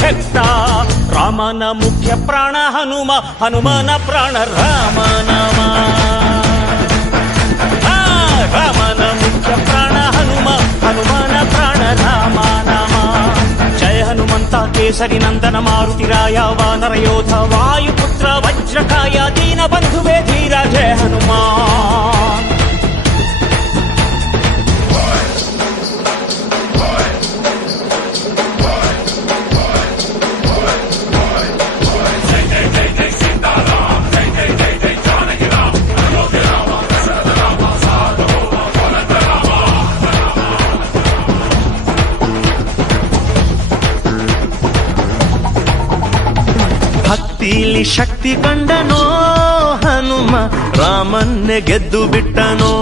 చెప్తా రామన ముఖ్య ప్రాణ హనుమ హనుమన ప్రాణ రామనామా ఆ, రామన ముఖ్య ప్రాణ హనుమ హనుమాన ప్రాణ రామానామ జయ హనుమంత కేసరి నందన మారుతిరాయ వానర యోధ వాయుపుత్ర వజ్రకాయ ಭಕ್ತಿಲಿ ಶಕ್ತಿ ಕಂಡನೋ ಹನುಮ ರಾಮನ್ನೆ ಗೆದ್ದು ಬಿಟ್ಟನೋ?